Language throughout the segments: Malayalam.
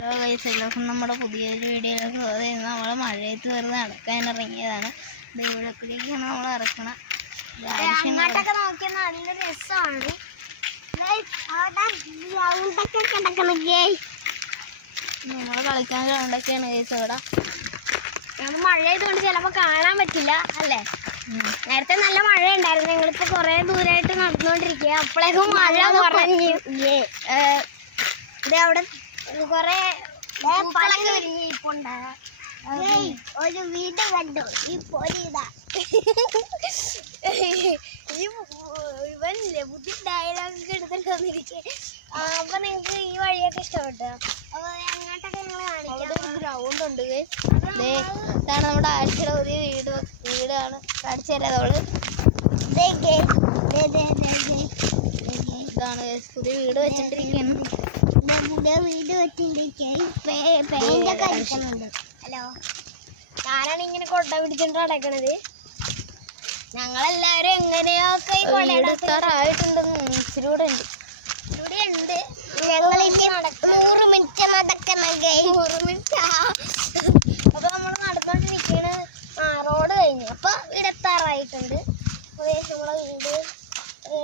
ഹലോ ഗൈസ് എല്ലാവർക്കും നമ്മുടെ പുതിയൊരു വീഡിയോയിലേക്ക് സ്വാഗതം. നമ്മൾ മഴയത്ത് വെറുതെ നടക്കാൻ ഇറങ്ങിയതാണ്. ഇത് ഇവിടെ കൂടിയൊക്കെയാണ് നമ്മൾ ഇറക്കണം അങ്ങോട്ടൊക്കെ നോക്കിയാൽ നല്ല രസമാണ്. ഗ്രൗണ്ടൊക്കെ കിടക്കണേ നമ്മൾ കളിക്കാൻ ഗ്രൗണ്ടൊക്കെയാണ് ഗൈസ് ഇവിടെ നമുക്ക് മഴ ആയതുകൊണ്ട് ചിലപ്പോൾ കാണാൻ പറ്റില്ല അല്ലേ? നേരത്തെ നല്ല മഴ ഉണ്ടായിരുന്നു ഞങ്ങളിപ്പോ കുറേ ദൂരമായിട്ട് നടന്നുകൊണ്ടിരിക്കുക അപ്പോഴേക്കും മഴ കുറഞ്ഞു. ഇത് അവിടെ കൊറേ പൂക്കളൊക്കെ ഒരു വീട് കണ്ടു. ഈ പൊരിതാ ഈ ഇവനില്ലേ ബുദ്ധി ഡയലോഗ് എടുത്തിട്ട് വന്നിരിക്കെ. അപ്പൊ നിങ്ങക്ക് ഈ വഴിയൊക്കെ ഇഷ്ടപ്പെട്ടോ. അപ്പൊ അങ്ങോട്ടൊക്കെ ഞങ്ങൾ അവിടെ കാണിക്കാം ഗ്രൗണ്ട് ഉണ്ട് ഇതാണ് നമ്മുടെ ആഴ്ചയുടെ പുതിയ വീട്. വീടാണ്. കാണിച്ചു തരാം. ഇതാണ്. പുതിയ വീട് വെച്ചിട്ടിരിക്കുകയാണ് പുതിയ വീട് അടിക്കുന്നുണ്ട്. ഹലോ? ഞാനാണ് ഇങ്ങനെ കൊട്ട പിടിച്ചിട്ട് അടക്കണത് ഞങ്ങളെല്ലാവരും എങ്ങനെയൊക്കെ ഇച്ചിരി കൂടെ ഉണ്ട്. ഇവിടെ ഉണ്ട്. ഞങ്ങൾ ഇനി നൂറ് മിനിറ്റ് നടക്കണം നൂറ് മിനിറ്റ് അപ്പൊ നമ്മൾ നടന്നോണ്ടിരിക്കണ് ആ റോഡ് കഴിഞ്ഞു അപ്പൊ ഇവിടെ എത്താറായിട്ടുണ്ട് അപ്പൊ ദേ നമ്മളെ വീട് ഏ,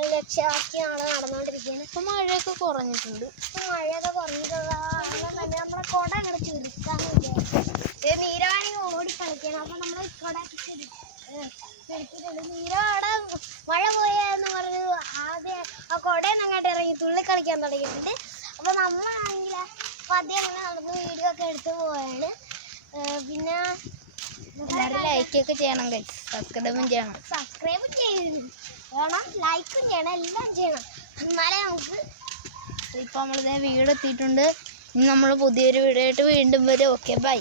ലക്ഷ്യമാക്കിയാണ് നടന്നുകൊണ്ടിരിക്കുന്നത് ഇപ്പൊ മഴയൊക്കെ കുറഞ്ഞിട്ടുണ്ട്. ഇപ്പൊ മഴയൊക്കെ കുറഞ്ഞിട്ടുള്ള തന്നെ നമ്മുടെ കുട അങ്ങോട്ട് ചുരുക്കാന്ന് വിചാരിച്ചു നീരാണെങ്കിൽ ഓടി കളിക്കണം. അപ്പൊ നമ്മൾ കുട ചുരുക്കിട്ടുണ്ട് നീര അവിടെ മഴ പോയെന്ന് പറഞ്ഞു ആദ്യം ആ കുടയൊന്നും അങ്ങോട്ട് ഇറങ്ങി തുള്ളി കളിക്കാൻ തുടങ്ങിയിട്ടുണ്ട്. അപ്പൊ നമ്മളാണെങ്കിൽ പതിയെ അങ്ങനെ നടന്ന് വീഡിയോ ഒക്കെ എടുത്ത് പോവാണ്. പിന്നെ എല്ലാവരും ലൈക്ക് ഒക്കെ ചെയ്യണം ഗൈസ് സബ്സ്ക്രൈബും ചെയ്യണം. സബ്സ്ക്രൈബ് ചെയ്യണം. ലൈക്കും ചെയ്യണം എല്ലാം ചെയ്യണം. എന്നാലേ നമുക്ക് ഇപ്പൊ നമ്മളിതേ വീട് എത്തിയിട്ടുണ്ട് ഇനി നമ്മൾ പുതിയൊരു വീഡിയോ ആയിട്ട് വീണ്ടും വരും. Okay bye